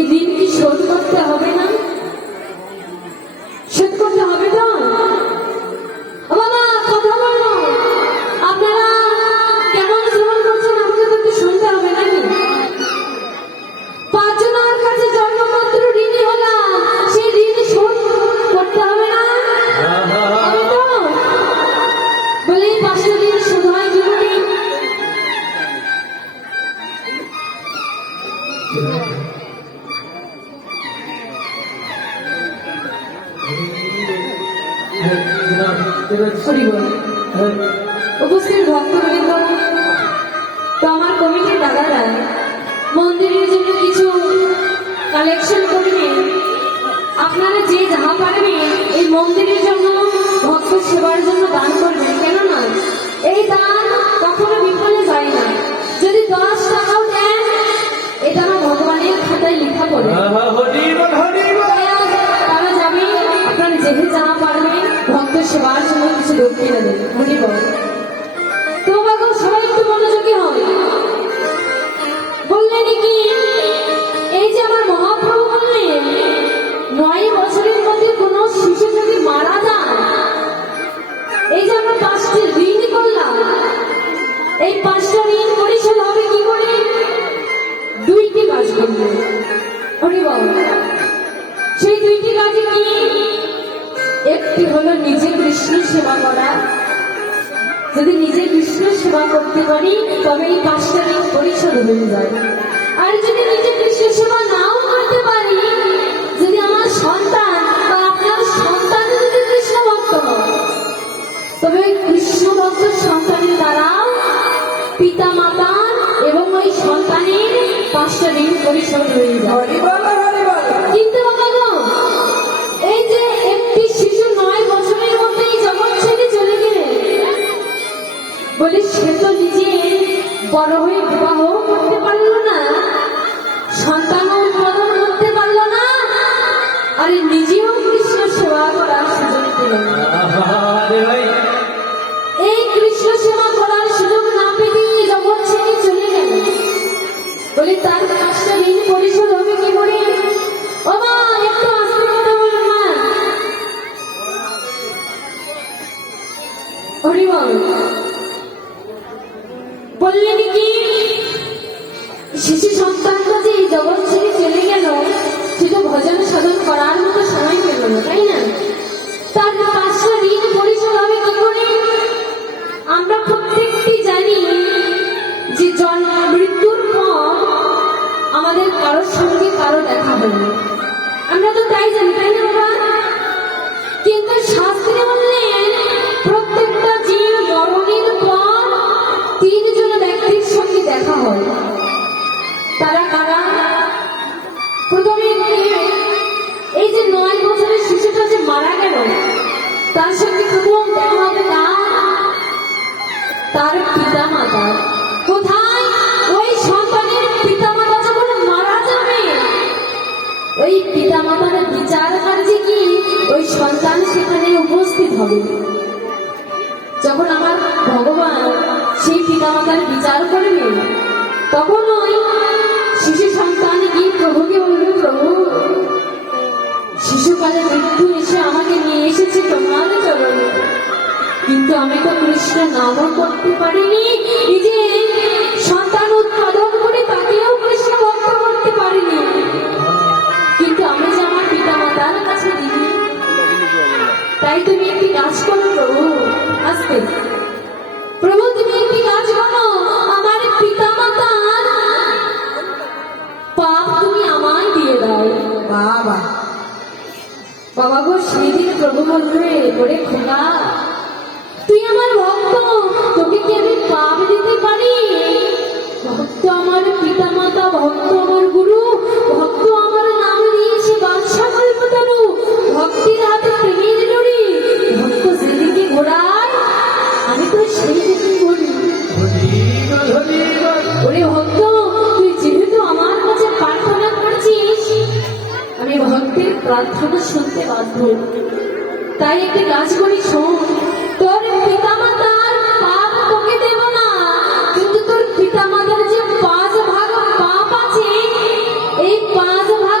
এই ঋণ কি শোধ করতে হবে না? শোধ করতে হবে তো? বাবা কথা বলো, আপনারা কেমন জীবন করছেন আমাকে তো একটু শুনতে হবে নাকি? পাঁচজনের কাছে জন্মপত্র ঋণী হলাম, সেই ঋণ শোধ করতে হবে না? হবে তো? বলে এই 5টা ঋণ শোধ হয় কি করে? উপস্থিত ভক্তবৃন্দ, তো আমার কমিটির দাদারা মন্দিরের জন্য কিছু কালেকশন করবেন। আপনারা যে যাহা পারবেন এই মন্দিরের জন্য, ভক্ত সেবার জন্য দান করবেন। কেননা এই দান কখনো বিফলে যায় না। যদি 10 টাকাও দেন, এটা আমার ভগবানের খাতায় লেখা পড়ে, তারা যাবে। আপনারা যেহে যাহা পারবেন ভক্ত সেবার জন্য কিছু দক্ষিণা দেবেন। হরি বল। তো বাবা সবাই একটু মনোযোগী হয়। বললেন কি, এই যে আমার মহাপ্রভু বললেন 9 বছরের মধ্যে কোন শিশু যদি মারা যায়, এই যে আমরা 5টি ঋণ করলাম, এই 5টা ঋণ পরিশোধ হবে কি করে? 2টি কাজ করবে। হরি বল। সেই 2টি কাজে কি? একটি হলো নিজে কৃষ্ণ সেবা করা। যদি নিজে কৃষ্ণ সেবা করতে পারি তবে এই 5টা ঋণ পরিশোধ হয়ে যায়। আর যদি নিজে কৃষ্ণ সেবা নাও করতে পারি, যদি আমার সন্তান বা আপনার সন্তান যদি কৃষ্ণ ভক্ত হয়, তবে ওই কৃষ্ণ ভক্তের সন্তানের দ্বারা পিতা মাতা এবং ওই সন্তানের 5টা ঋণ পরিশোধ হয়ে যায়। কিন্তু এই যে একটি শিশু 9 বছরের মধ্যে এই জগৎ ছেড়ে চলে গেলে, বলে সে তো নিজে বড় হয়ে বিবাহ করতে পারলো না, সন্তানও উৎপাদন করতে পারলো না, আর নিজেও কৃষ্ণ সেবা করার সুযোগ পেল না। এই কৃষ্ণ সেবা করার সুযোগ না পেতে জগৎ ছেড়ে চলে গেল। বলে তার 5টা ঋণ পরিশোধ হবে কি করে? ও মা একটু আস্তে কথা বলুন না। হরি বল। বললেন কি, শিশু সন্তানটা যে এই জগৎ ছেড়ে চলে গেল, সে তো ভজন সাধন করার মতো সময় পেল না, তাই না? তার 5টা ঋণ পরিশোধ হবে কি করে? আমরা প্রত্যেকটি জানি যে জন্ম মৃত্যুর পর আমাদের কারোর সঙ্গে কারো দেখা হলো, আমরা তো তাই জানি, তাই না বাবা? কিন্তু শাস্ত্রে বললেন প্রত্যেকটা জীব মরণের পর 3 জন ব্যক্তির সঙ্গে দেখা হয়। তারা কারা? প্রথমে এই যে 9 বছরের শিশুটা যে মারা গেল, তার সঙ্গে প্রথম দেখা হবে তার পিতা মাতা। কোথায়? ওই সন্তানের পিতা মাতা যখন মারা যাবে, ওই পিতা মাতার বিচার কার্যে কি ওই সন্তান সেখানে উপস্থিত হবে। যখন আমার ভগবান সেই পিতা মাতার বিচার করবেন, তখন ওই শিশু সন্তান গিয়ে প্রভুকে বলবে, প্রভু শিশুকালে মৃত্যু এসে আমাকে নিয়ে এসেছে তোমার চরণে, কিন্তু আমি তো কৃষ্ণ নাম করতে পারিনি, নিজে সন্তান উৎপাদন করে তাকেও কৃষ্ণ ভক্ত করতে পারিনি, কিন্তু আমি যে আমার পিতা মাতার কাছে দিই। তাই তুমি একটি কাজ করো প্রভু, আস্তে প্রভু তুমি একটি কাজ করো, আমার পিতা মাতার পাপ তুমি আমায় দিয়ে দাও। বাবা বাবা গো, সেদিন প্রভু বলবে, ওরে খোকা তুই আমার ভক্ত, তোকে কি আমি পাপ দিতে পারি? ভক্ত আমার পিতা মাতা, ভক্ত আমার গুরু, ভক্ত আমার নাম দিয়েছে বাদশা কল্পতরু, ভক্তির হাতে প্রেমের লড়ি, ভক্ত যেদিকে ঘোরায় আমি তো সেই দিকে ঘুরি। ওরে ভক্ত, তুই যেহেতু আমার কাছে প্রার্থনা করছিস, আমি ভক্তের প্রার্থনা শুনতে বাধ্য। তাই একটি কাজ করি, শোন, তোর পিতা মাতার পাপ তোকে দেব না, কিন্তু তোর পিতা মাতার যে 5 ভাগ পাপ আছে, এই 5 ভাগ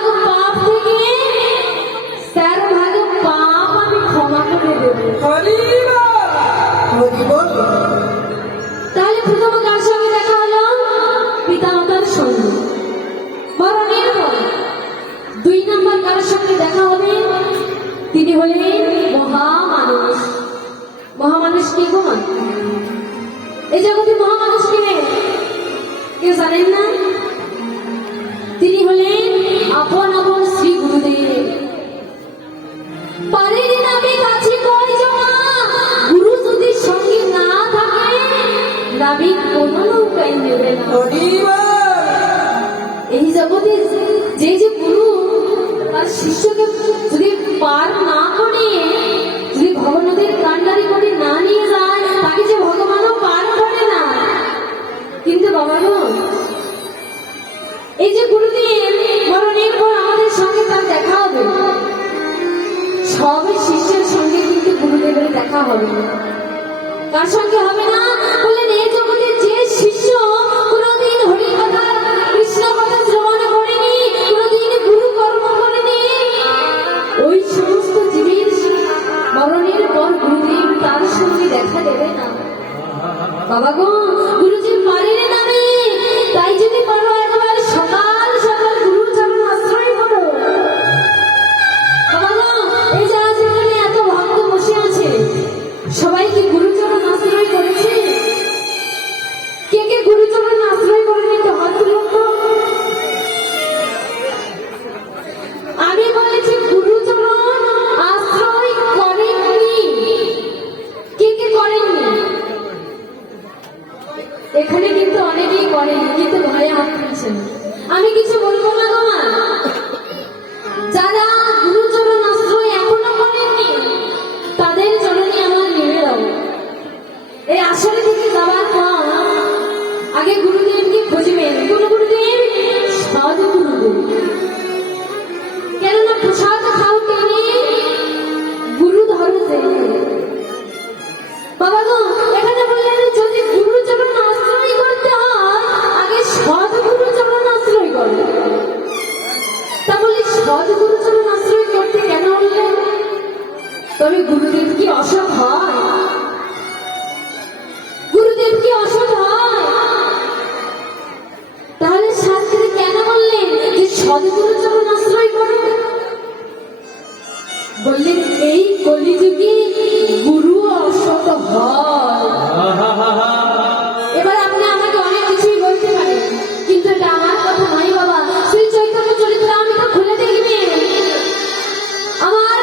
হলেন মহামানুষ। মহামানুষ কি গো? এই জগতে মহামানুষ কে কেউ জানেন না? তিনি হলেন আপন আপন শ্রী গুরুদেব। পারেন নামে কাছে কয়জন, গুরু যদি সঙ্গে না থাকে নাবিক কোনো নৌকায় নেবে না। এই জগতে যে যে গুরু তার শিষ্যকে যদি পার না করে, যদি ভগবতীর কান্ডারি করে না নিয়ে যায়, তাকে যে ভগবানও পার করে না। কিন্তু বাবা গো, এই যে গুরুদেব মরণের পর আমাদের সঙ্গে তার দেখা হবে, সব শিষ্যের সঙ্গে কিন্তু গুরুদেবের দেখা হবে না। কার সঙ্গে হবে না? বললেন এই জগতে যে শিষ্য কোনদিন হরি কথা কৃষ্ণ কথা শ্রবণ করেনি, কোনদিন গুরু কর্ম করেনি, ওই সমস্ত জীবের মরণের পর গুরুদেব তার সঙ্গে দেখা দেবে না। বাবা গো, গুরুজি পারেন নামে, তাই যদি পারো একবার সকাল সকাল গুরুর চরণ আশ্রয় করো। বাবা গো, এই যারা যেখানে এত ভক্ত বসে আছে, সবাই কি গুরুচরণ আশ্রয় করেছে? কে কে গুরুচরণ আশ্রয় করেনি? তো হাত তুলুন তো। আমি বলেছি গুরুচরণ আশ্রয় করেননি। কে কে করেননি? এখানে কিন্তু অনেকেই করেনি, কিন্তু ভয়ে হাত তুলছেন। আমি কিছু বলবো না গো মা। যারা গুরুচরণ আশ্রয় এখনো করেননি, তাদের চরণে আমার নেমে দাও। এই আসরে থেকে যাওয়ার পর আগে গুরুদেবকে খুঁজবেন। কোন গুরুদেব? সৎ গুরুদেব। কেননা প্রসাদ খাও তেনে, গুরু ধরো তেনে। বাবা গো, এখানে বললেন যদি গুরুচরণ আশ্রয় করতে হয়, আগে সৎ গুরুচরণ আশ্রয় করো। তা বলি সৎ গুরুচরণ আশ্রয় করতে কেন বললেন? তবে গুরুদেব কি অসৎ হয়? গুরুদেব কি অসৎ হয়? তাহলে শাস্ত্রে কেন বললেন যে সদ্গুরুচরণ আশ্রয় করো? বললেন এই কলিযুগে গুরু অসৎ হয়। এবার আপনি আমাকে অনেক কিছুই বলতে পারেন, কিন্তু এটা আমার কথা নয় বাবা। শ্রী চৈতন্য চরিতামৃত খুলে দেখবেন, আমার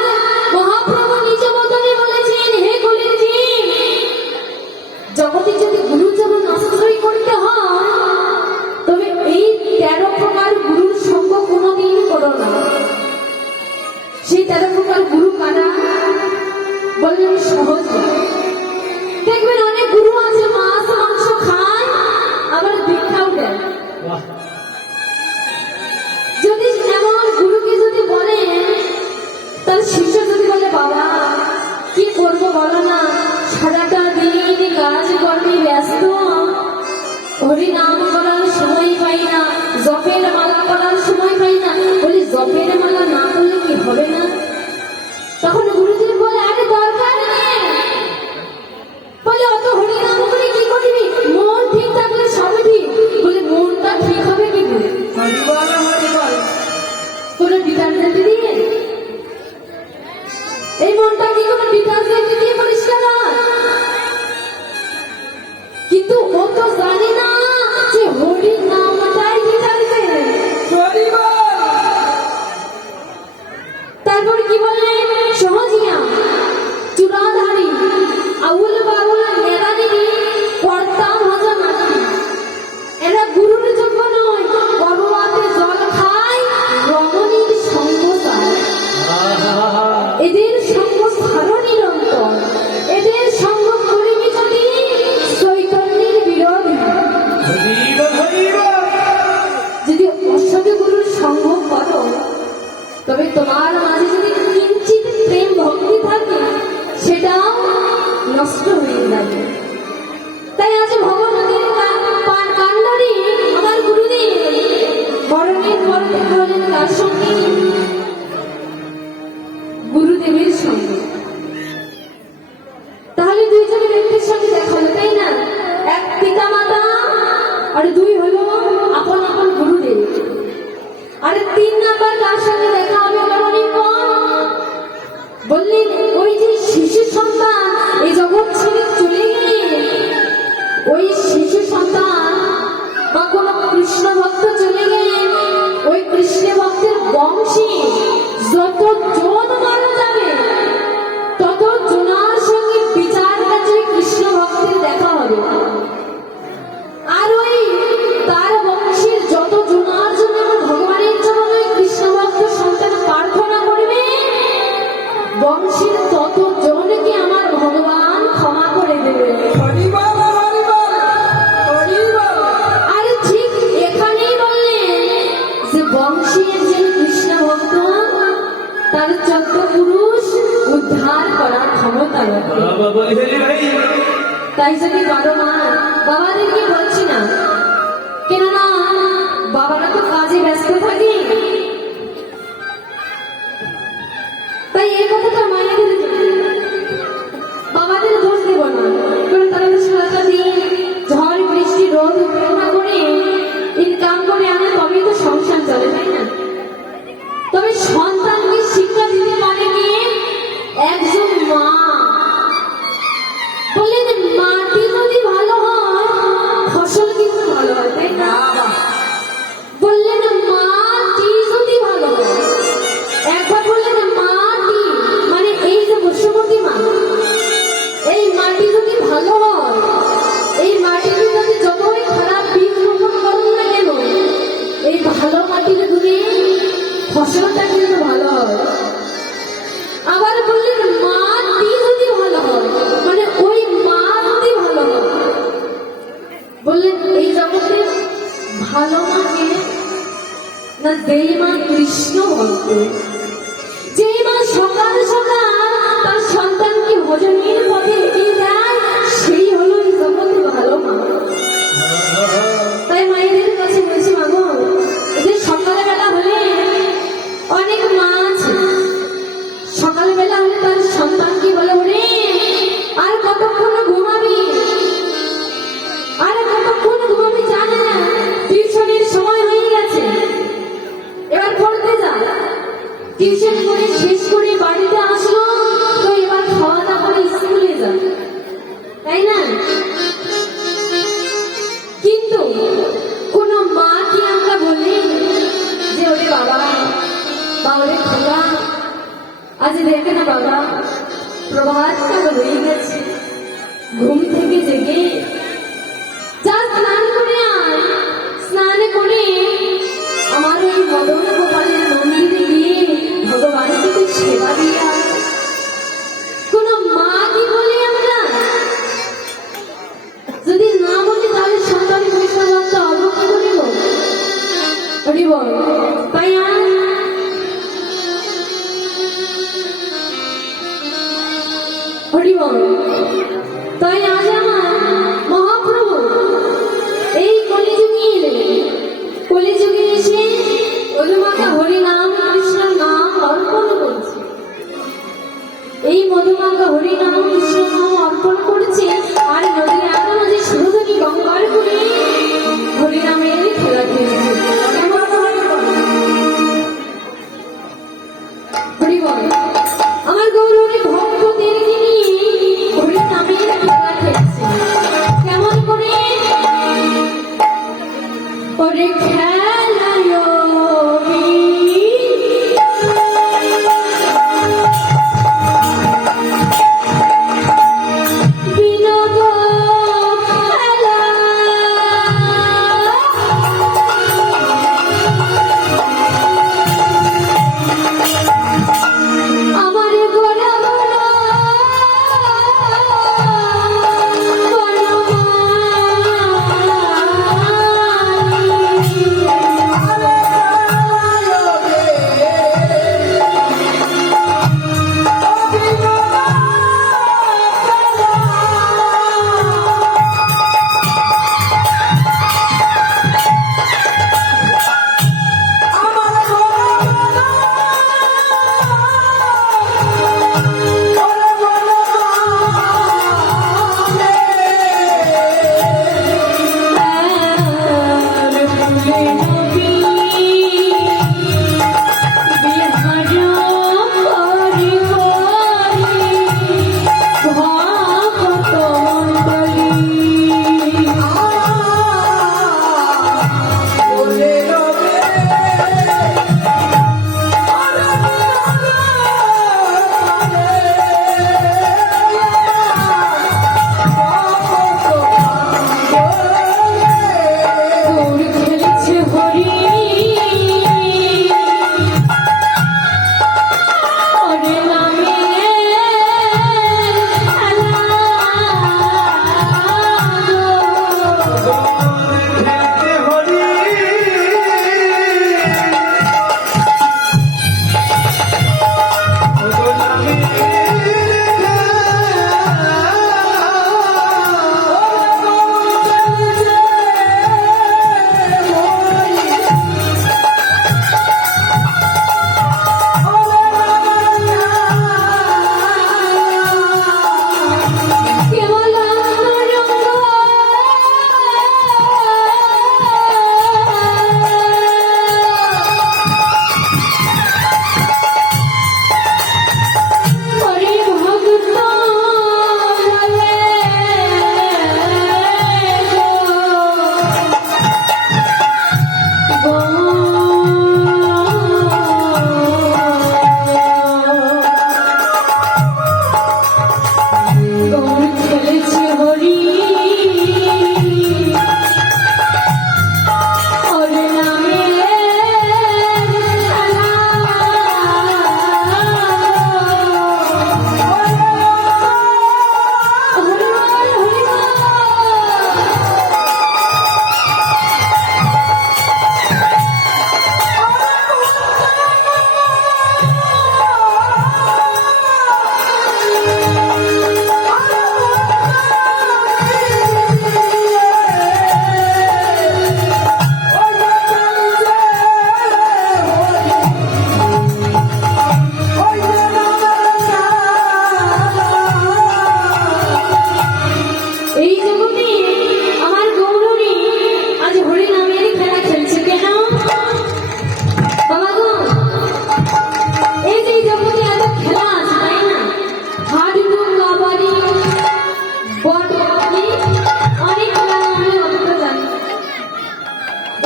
মহাপ্রভু নিজ বদনে বলেছেন, হে কলির জীব, জগতে যদি গুরুচরণ আশ্রয় করতে হয়, তবে এই 13 প্রকার গুরুর সঙ্গ কোনোদিন করো না। সেই 13 প্রকার গুরু কারা? বললেন সহজ। দেখবেন অনেক গুরু আছে মাছ মাংস খায়, আবার দীক্ষাও দেয়। যদি এমন গুরুকে যদি বলেন, তার শিষ্য যদি বলে বাবা কি করবো বলো না, সারাটা দিন কাজ কর্মে ব্যস্ত, হরি নাম করার সময় পাই না, জপের মালা করার সময় পাই না। বলি জপের মালা না করলে কি হবে না? তখন গুরুদেব বলে আরে দরকার নেই। বলে অত হরি নাম করে কি করবি? মন ঠিক থাকলে সবই ঠিক। বলে মনটা ঠিক হবে কি করে? কোনো ডিটারজেন্ট দিয়ে? এই মনটা কি কোনো ডিটারজেন্ট দিয়ে পরিষ্কার হয়? কিন্তু ও তো জানে না যে হরির নামটাই ডিটারজেন্ট। তারপর কি বললেন? সহজিয়া চূড়াধারী আউল বাউল নেদানি কর্তা ভাজা নাকি, এরা গুরুর যোগ্য নয়, করোয়াতে জল খায়, রমণীর সঙ্গ চায়। এদের সঙ্গ ছাড়ো নিরন্তর, এদের সঙ্গ করিবি যদি চৈতন্যের বিরোধী। যদি অসৎ গুরুর সঙ্গ করো, তবে তোমার মাঝে যদি কিঞ্চিত প্রেম ভক্তি থাকে, সেটাও নষ্ট হয়ে যাবে। তাই আজ ভগবতীর কান্ডারি আমার গুরুদেব মরণের পর দেখা হলেন তার সঙ্গে, গুরুদেবের সঙ্গে। তাহলে দুইজনের ব্যক্তির সঙ্গে দেখা হলো, তাই না? এক পিতা মাতা, আর দুই হলো আপন আপন গুরুদেব। আর 3 নাম্বার কার সঙ্গে দেখা হবে মরণের পর? বললে বংশী যত জন মারা যাবে তত জনার সঙ্গে বিচার কাছে কৃষ্ণ ভক্তের দেখা হবে। আর ওই তার বংশের যত জনার জন্য আমার ভগবানের জন্য ওই কৃষ্ণ ভক্ত সন্তান প্রার্থনা করবে, বংশের তত জনকে আমার ভগবান ক্ষমা করে দেবে। আরে ঠিক এখানেই বললেন যে বংশের যে কৃষ্ণ ভক্ত তার 14 পুরুষ উদ্ধার করার ক্ষমতা রাখে। তাই যদি পারো মা, বাবাদেরকে বলছি না, কেননা বাবারা তো কাজে ব্যস্ত থাকে, তাই এই কথাটা মায়েদের বাবাদের দোষ দেব না, কারণ তারা তো সারাটা দিন ঝড় বৃষ্টি রোদ উপেক্ষা করে ইনকাম করে আনে, তবেই তো সংসার চলে, তাই না? তবে সন্তানকে শিক্ষা দিতে পারে কে? একজন মা। বললেন মাটি যদি ভালো হয় ফসল কিন্তু ভালো হয়, তাই না? বললেন মাটি যদি ভালো হয়, একবার বললেন মাটি মানে এই যে বসুমতী মা, এই মাটি যদি ভালো হয়, এই মাটিতে যদি যতই খারাপ বীজ রোপণ করুন না কেন, এই ভালো মাটিতে তুমি ফসলটা কিন্তু ভালো হয়। আবার বললেন মাটি যদি ভালো হয়, মানে ওই মা যদি ভালো হয়, বললেন এই জগতে ভালো মাকে না যেই মা কৃষ্ণ ভক্ত, যেই মা সকাল সকাল তার সন্তানকে ভজনের পথে এগিয়ে দেয়, সেই হলো এই জগতে ভালো মা। তাই মায়েদের কাছে বলছি, মাগো যে সকালবেলা হলে অনেক মা আছে, সকালবেলা হলে তার সন্তানকে বলে ওরে আর কতক্ষণ ঘুমাবি, আর কতক্ষণ ঘুমাবি জানে না, টিউশনের সময় হয়ে গেছে, এবার পড়তে যা। টিউশন করে শেষ করে বাড়িতে আসলো তো এবার খাওয়া দাওয়া করে স্কুলে যা, তাই না? কিন্তু কোন মা কি আমরা বলি যে ওরে বাবা বা ওরে খোকা আজ দেখে না বাবা প্রভাতকাল হয়ে গেছে, ঘুম থেকে জেগে যা স্নান করে আয়, স্নান করে আমার ওই মদন গোপালের মন্দিরে গিয়ে ভগবানকে তুই সেবা দিয়ে আয়। কোন মা কি বলি আমরা? যদি না বলি তাহলে সন্তান কৃষ্ণভক্ত অল্প কি বলিব, বলিব তাই হরিবল। তাই আজ আমার মহাপ্রভু এই কলিযুগে এলেন, কলিযুগে এসে মধুমাতা হরিনাম কৃষ্ণের নাম অর্পণ করছে। এই মধুমাতা হরিনাম কৃষ্ণের নাম অর্পণ করছে, আর নদীর এত নদী সুরধনী গঙ্গার করে হরিনামের খেলা খেলছে। হরিবল। আমার গৌরবী ভক্তদেরকে নিয়ে হরিনামের খেলা খেলছে। কেমন করে? ওরে খেলায় বিনোদ খেলা, আমার গোরা গোরা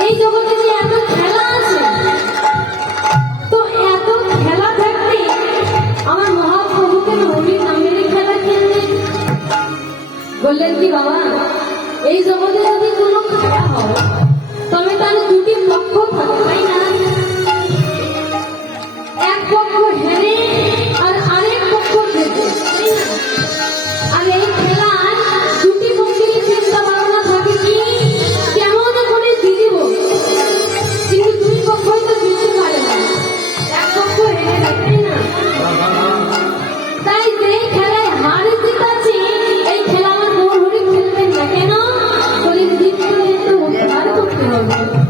এই জগতে যে এত খেলা আছে, তো এত খেলা থাকতে আমার মহাপ্রভুকে হরির নামের খেলা খেলতে বললেন কি বাবা, এই জগতে যদি কোনো খেলা হয় তবে তার দুটি পক্ষ থাকে, তাই না? এক পক্ষ হেরে আর আরেক পক্ষ জেতে, তাই না? আর এই খেলায় দুটি পক্ষের চিন্তা ভাবনা থাকে কি কেমন করে জিতব, কিন্তু দুই পক্ষই তো জিততে পারে না, এক পক্ষ হেরে যায়, তাই না? তাই যে খেলায় হার জিতাচ্ছে এই খেলা আমার গৌর হরি খেলবেন না কেন? বলে জিততে হলে তো উদ্ধার করতে হবে।